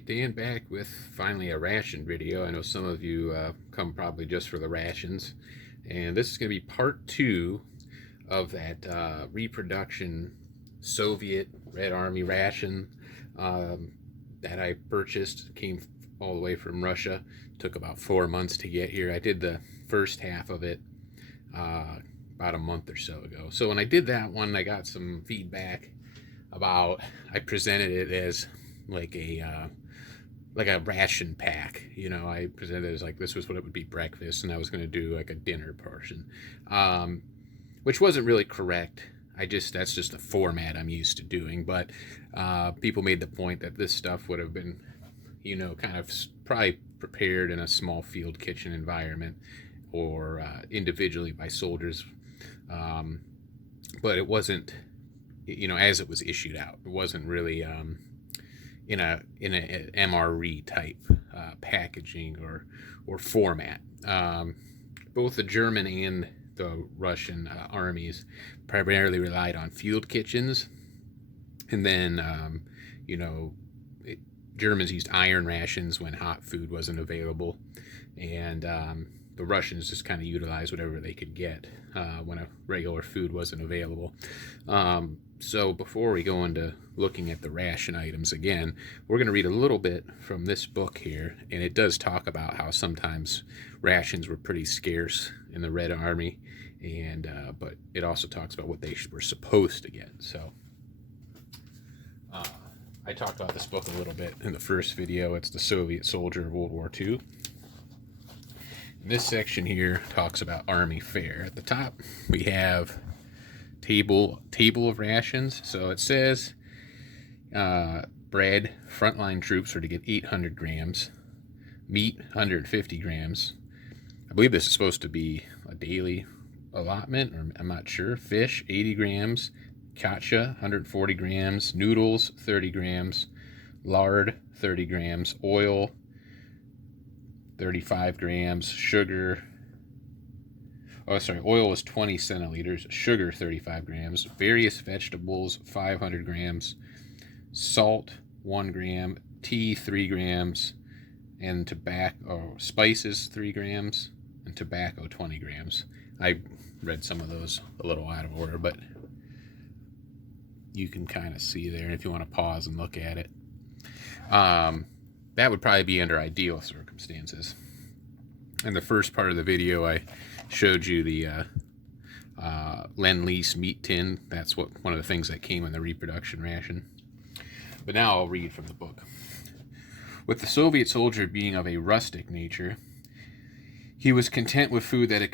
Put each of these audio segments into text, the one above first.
right, Dan back with finally a ration video. I know some of you come probably just for the rations. And this is going to be part two of that reproduction Soviet Red Army ration that I purchased. Came all the way from Russia. Took about 4 months to get here. I did the first half of it about a month or so ago. So when I did that one, I got some feedback about, I presented it as like a ration pack. I presented it as like this was what it would be breakfast, and I was going to do like a dinner portion, which wasn't really correct. That's just the format I'm used to doing. But people made the point that this stuff would have been, kind of probably prepared in a small field kitchen environment or individually by soldiers, but it wasn't, as it was issued out. It wasn't really in a MRE type packaging or format. Both the German and the Russian armies primarily relied on field kitchens, and then Germans used iron rations when hot food wasn't available, and the Russians just kind of utilized whatever they could get when a regular food wasn't available. So before we go into looking at the ration items again, we're going to read a little bit from this book here, and it does talk about how sometimes rations were pretty scarce in the Red Army, and but it also talks about what they were supposed to get. So I talked about this book a little bit in the first video. It's the Soviet Soldier of World War II. This section here talks about Army fare. At the top, we have table of rations. So it says bread, frontline troops are to get 800 grams, meat 150 grams. I believe this is supposed to be a daily allotment, or I'm not sure. Fish 80 grams, katcha 140 grams, noodles 30 grams, lard 30 grams, oil 35 grams, sugar, oil was 20 centiliters, sugar 35 grams, various vegetables 500 grams, salt 1 gram, tea 3 grams, and tobacco, spices 3 grams, and tobacco 20 grams. I read some of those a little out of order, but you can kind of see there if you want to pause and look at it. That would probably be under ideal circumstances. In the first part of the video, I showed you the Lend-Lease meat tin. That's one of the things that came in the reproduction ration. But now I'll read from the book. With the Soviet soldier being of a rustic nature, he was content with food that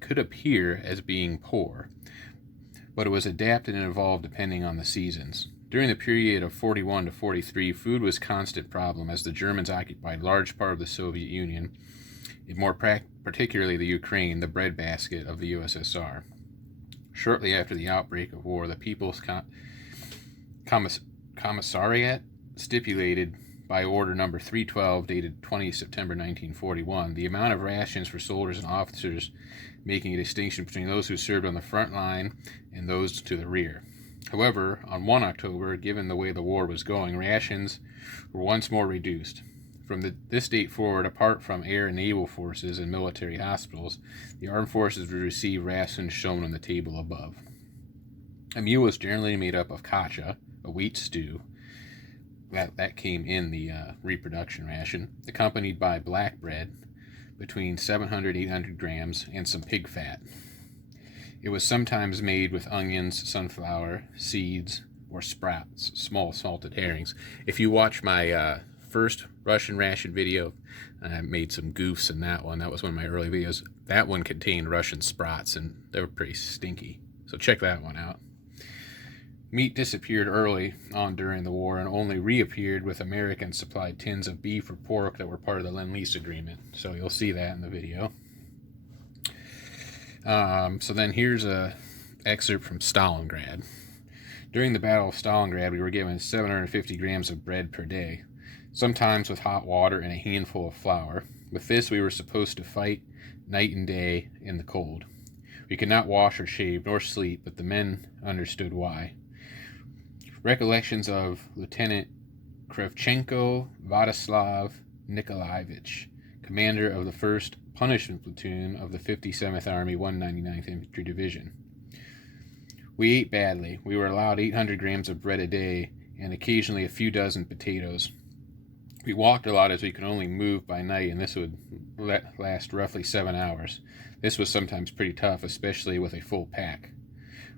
could appear as being poor, but it was adapted and evolved depending on the seasons. During the period of 41 to 43, food was a constant problem as the Germans occupied large part of the Soviet Union, and more particularly the Ukraine, the breadbasket of the USSR. Shortly after the outbreak of war, the People's Commissariat stipulated by Order Number 312, dated 20 September 1941, the amount of rations for soldiers and officers, making a distinction between those who served on the front line and those to the rear. However, on 1 October, given the way the war was going, rations were once more reduced. From this date forward, apart from air and naval forces and military hospitals, the armed forces would receive rations shown on the table above. A meal was generally made up of katcha, a wheat stew, that came in the reproduction ration, accompanied by black bread, between 700 and 800 grams, and some pig fat. It was sometimes made with onions, sunflower, seeds, or sprouts, small salted herrings. If you watch my first Russian ration video, I made some goofs in that one. That was one of my early videos. That one contained Russian sprouts, and they were pretty stinky. So check that one out. Meat disappeared early on during the war and only reappeared with American-supplied tins of beef or pork that were part of the Lend-Lease agreement. So you'll see that in the video. So then here's a excerpt from Stalingrad. During the Battle of Stalingrad, we were given 750 grams of bread per day, sometimes with hot water and a handful of flour. With this, we were supposed to fight night and day in the cold. We could not wash or shave nor sleep, but the men understood why. Recollections of Lieutenant Kravchenko Vladislav Nikolaevich, commander of the 1st Punishment Platoon of the 57th Army 199th Infantry Division. We ate badly. We were allowed 800 grams of bread a day and occasionally a few dozen potatoes. We walked a lot as we could only move by night, and this would last roughly 7 hours. This was sometimes pretty tough, especially with a full pack.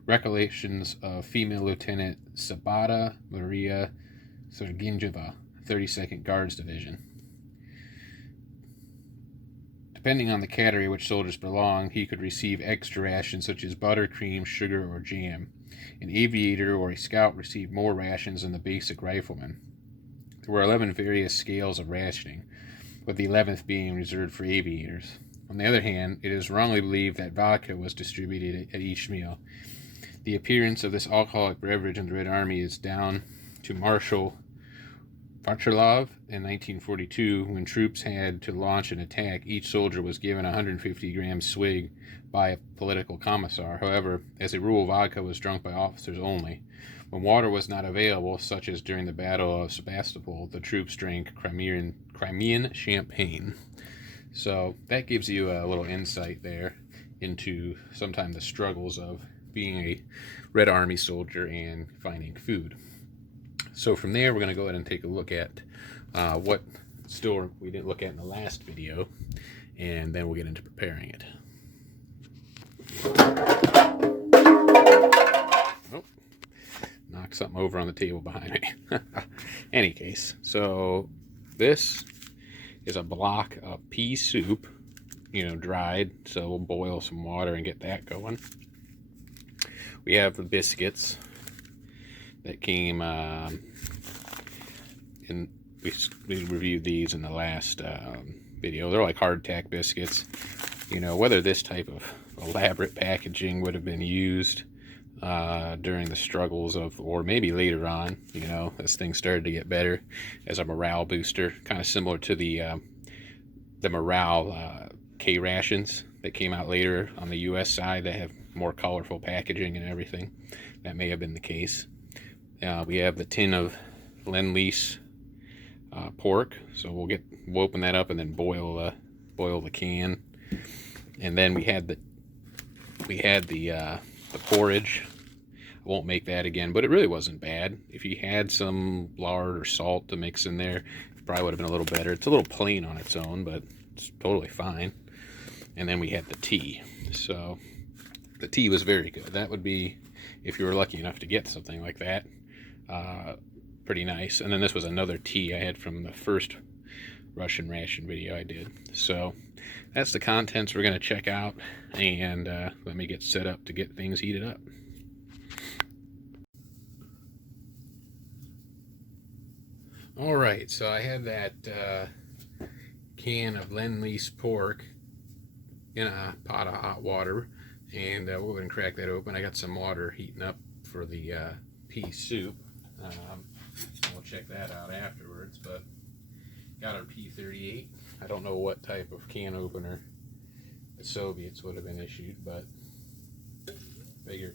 Recollections of female Lieutenant Sabata Maria Serginjeva, 32nd Guards Division. Depending on the category which soldiers belonged, he could receive extra rations such as butter, cream, sugar, or jam. An aviator or a scout received more rations than the basic rifleman. There were 11 various scales of rationing, with the 11th being reserved for aviators. On the other hand, it is wrongly believed that vodka was distributed at each meal. The appearance of this alcoholic beverage in the Red Army is down to Marshal Vacharlov in 1942, when troops had to launch an attack. Each soldier was given a 150-gram swig by a political commissar. However, as a rule, vodka was drunk by officers only. When water was not available, such as during the Battle of Sebastopol, the troops drank Crimean champagne. So that gives you a little insight there into sometimes the struggles of being a Red Army soldier and finding food. So from there, we're going to go ahead and take a look at what still we didn't look at in the last video, and then we'll get into preparing it. Oh, knocked something over on the table behind me. Any case, so this is a block of pea soup, dried, so we'll boil some water and get that going. We have the biscuits that came and we reviewed these in the last video. They're like hardtack biscuits. Whether this type of elaborate packaging would have been used during the struggles of, or maybe later on, as things started to get better, as a morale booster, kind of similar to the morale K rations that came out later on the US side that have more colorful packaging and everything. That may have been the case. We have the tin of Lend-Lease pork, so we'll open that up and then boil the can. And then we had the porridge. I won't make that again, but it really wasn't bad. If you had some lard or salt to mix in there, it probably would have been a little better. It's a little plain on its own, but it's totally fine. And then we had the tea. So the tea was very good. That would be, if you were lucky enough to get something like that, pretty nice. And then this was another tea I had from the first Russian ration video I did. So that's the contents we're going to check out, and let me get set up to get things heated up. Alright, so I had that can of Lend-Lease pork in a pot of hot water, and we'll go ahead and crack that open. I got some water heating up for the pea soup. We'll check that out afterwards, but got our P38. I don't know what type of can opener the Soviets would have been issued, but figure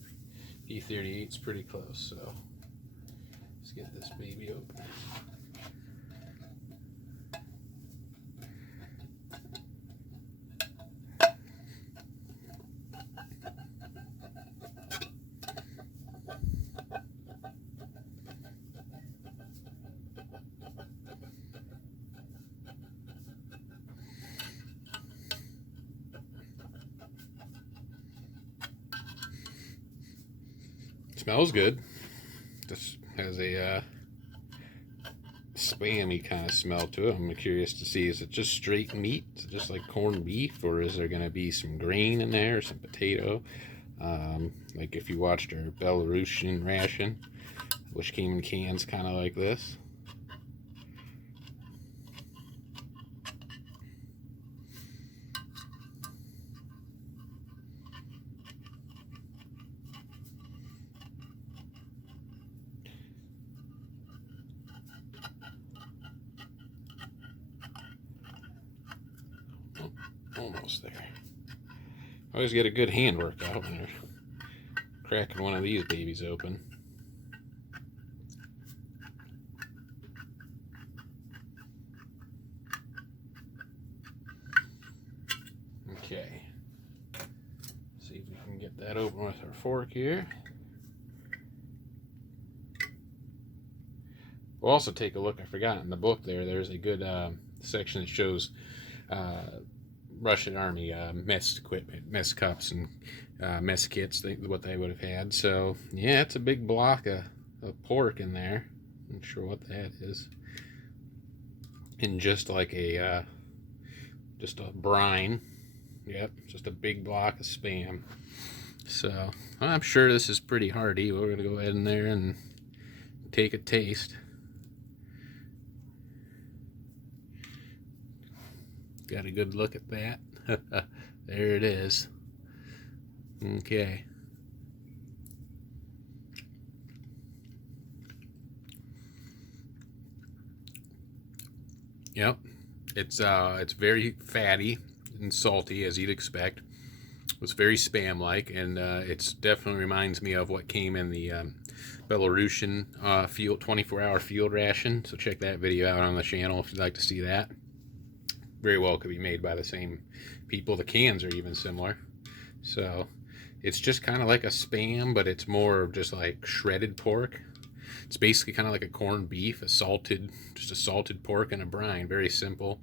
P38's pretty close, so let's get this baby open. Smells good. Just has a spammy kind of smell to it. I'm curious to see, is it just straight meat? Is it just like corned beef, or is there going to be some grain in there, some potato? Like if you watched our Belarusian ration, which came in cans kind of like this. Almost there. Always get a good hand workout when you're cracking one of these babies open. Okay. See if we can get that open with our fork here. We'll also take a look, I forgot, in the book there's a good section that shows Russian Army mess equipment, mess cups, and mess kits, what they would have had. So, yeah, it's a big block of pork in there. I'm not sure what that is. And just like just a brine. Yep, just a big block of Spam. So, I'm sure this is pretty hearty. We're going to go ahead in there and take a taste. Got a good look at that. There it is. Okay. Yep. It's very fatty and salty, as you'd expect. It's very Spam-like, and it's definitely reminds me of what came in the Belarusian field 24-hour field ration. So check that video out on the channel if you'd like to see that. Very well could be made by the same people. The cans are even similar. So it's just kind of like a Spam, but it's more just like shredded pork. It's basically kind of like a corned beef, just a salted pork in a brine. Very simple,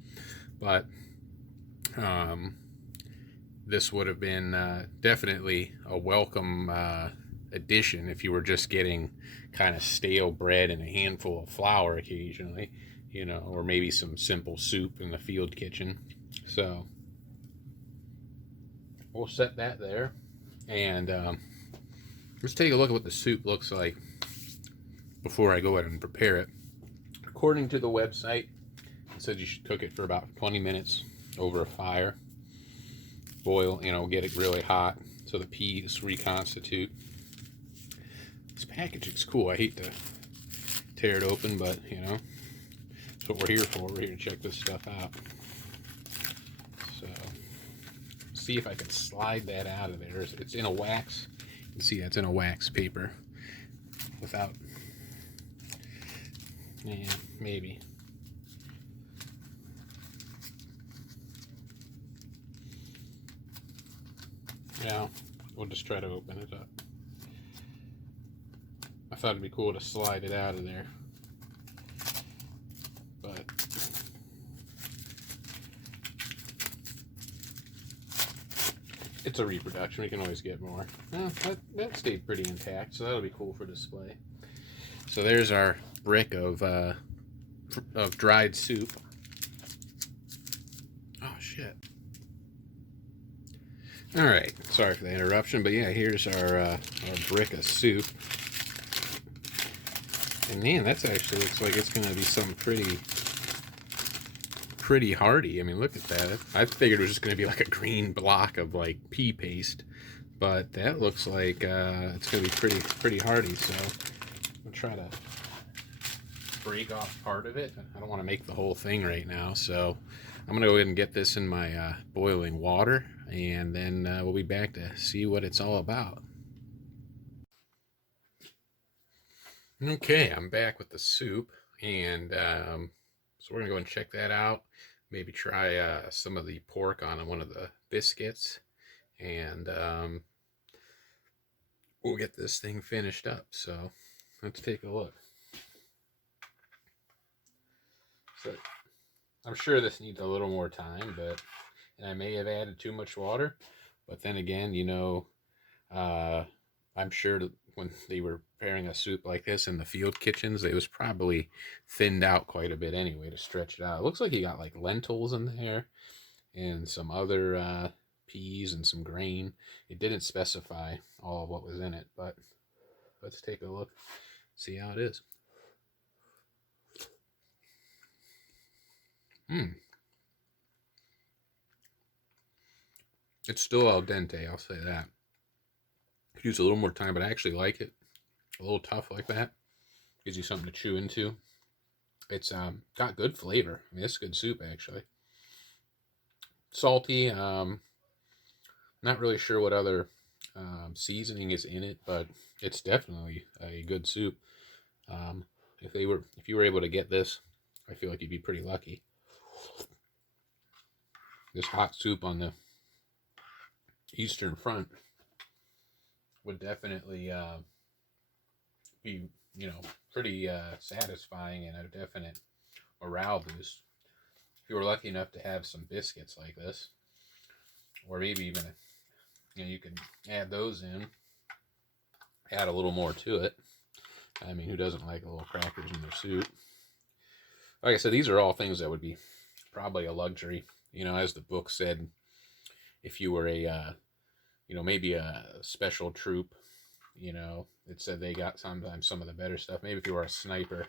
but this would have been definitely a welcome addition if you were just getting kind of stale bread and a handful of flour occasionally, you know, or maybe some simple soup in the field kitchen. So we'll set that there, and let's take a look at what the soup looks like before I go ahead and prepare it. According to the website, it says you should cook it for about 20 minutes over a fire. Boil, you know, get it really hot so the peas reconstitute. This packaging's cool. I hate to tear it open, but you know, that's what we're here for. We're here to check this stuff out. So, see if I can slide that out of there. It's in a wax. You can see that's in a wax paper. Without, yeah, maybe. Yeah, we'll just try to open it up. I thought it'd be cool to slide it out of there, but it's a reproduction. We can always get more. That stayed pretty intact, so that'll be cool for display. So there's our brick of dried soup. Oh shit. All right, sorry for the interruption, but yeah, here's our brick of soup. And man, that actually looks like it's going to be something pretty hearty. I mean, look at that. I figured it was just going to be like a green block of like pea paste, but that looks like it's going to be pretty hearty. So I'm try to break off part of it. I don't want to make the whole thing right now, so I'm gonna go ahead and get this in my boiling water, and then we'll be back to see what it's all about. Okay, I'm back with the soup, and so we're gonna go and check that out. Maybe try some of the pork on one of the biscuits, and we'll get this thing finished up. So let's take a look. So I'm sure this needs a little more time, and I may have added too much water, but then again, you know, I'm sure that when they were preparing a soup like this in the field kitchens, it was probably thinned out quite a bit anyway to stretch it out. It looks like you got like lentils in there and some other peas and some grain. It didn't specify all of what was in it, but let's take a look, see how it is. It's still al dente, I'll say that. Could use a little more time, but I actually like it. A little tough like that. Gives you something to chew into. It's got good flavor. I mean, it's good soup, actually. Salty. Not really sure what other seasoning is in it, but it's definitely a good soup. If you were able to get this, I feel like you'd be pretty lucky. This hot soup on the Eastern Front would definitely be, pretty satisfying and a definite morale boost. If you were lucky enough to have some biscuits like this, or maybe even, you could add those in, add a little more to it. I mean, who doesn't like a little crackers in their soup? Like I said, these are all things that would be probably a luxury. As the book said, if you were a, maybe a special troop, it said they got sometimes some of the better stuff. Maybe if you were a sniper,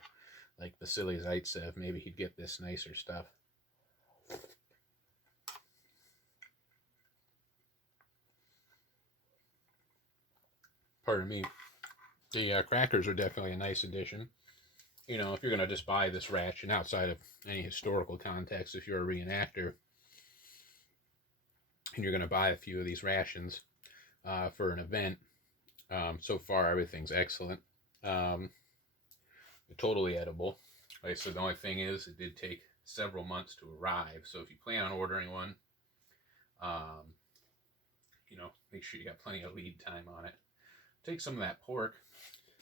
like Vasily Zaitsev, maybe he'd get this nicer stuff. Pardon me. The crackers are definitely a nice addition. If you're going to just buy this ration outside of any historical context, if you're a reenactor and you're going to buy a few of these rations for an event, so far everything's excellent. Totally edible. Like I said, the only thing is it did take several months to arrive. So if you plan on ordering one, make sure you got plenty of lead time on it. Take some of that pork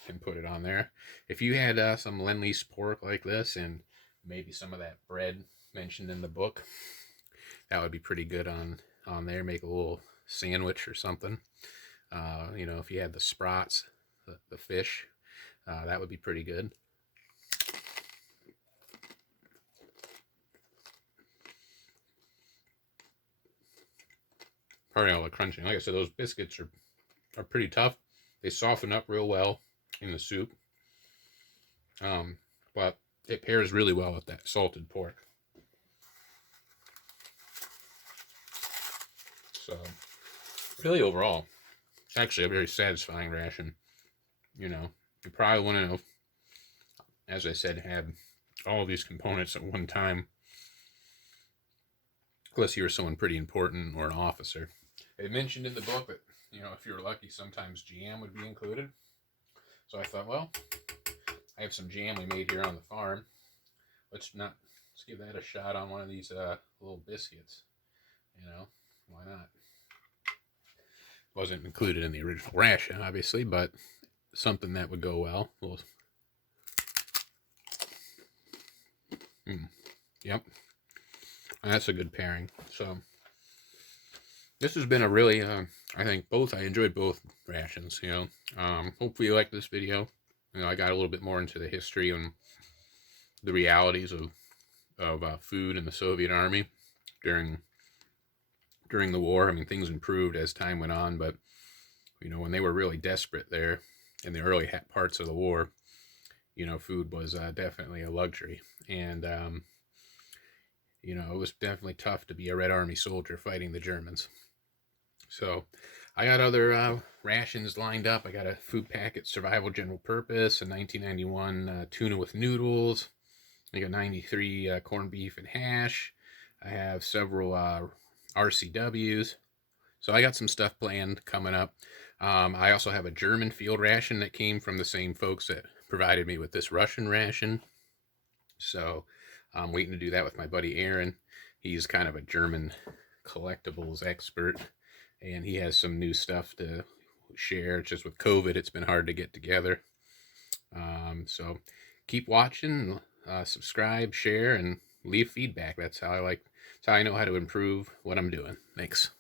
and put it on there. If you had some Lend-Lease pork like this and maybe some of that bread mentioned in the book, that would be pretty good on there. Make a little sandwich or something. If you had the Sprots, the fish, that would be pretty good. Pardon all the crunching. Like I said, those biscuits are pretty tough. They soften up real well in the soup. But it pairs really well with that salted pork. So, really overall, it's actually a very satisfying ration. You probably want to, as I said, have all of these components at one time. Unless you were someone pretty important or an officer. It mentioned in the book that, if you were lucky, sometimes jam would be included. So I thought, well, I have some jam we made here on the farm. Let's give that a shot on one of these little biscuits. Why not? Wasn't included in the original ration, obviously, but something that would go well. Yep. That's a good pairing. So this has been a really, I enjoyed both rations, hopefully you liked this video. I got a little bit more into the history and the realities of food in the Soviet Army during the war. I mean, things improved as time went on, but, when they were really desperate there in the early parts of the war, food was definitely a luxury. And, it was definitely tough to be a Red Army soldier fighting the Germans. So I got other rations lined up. I got a food packet survival general purpose, a 1991 tuna with noodles. I got 93 corned beef and hash. I have several RCWs. So I got some stuff planned coming up. I also have a German field ration that came from the same folks that provided me with this Russian ration. So I'm waiting to do that with my buddy Aaron. He's kind of a German collectibles expert, and he has some new stuff to share. Just with COVID, it's been hard to get together. So keep watching, subscribe, share, and leave feedback. That's how I know how to improve what I'm doing. Thanks.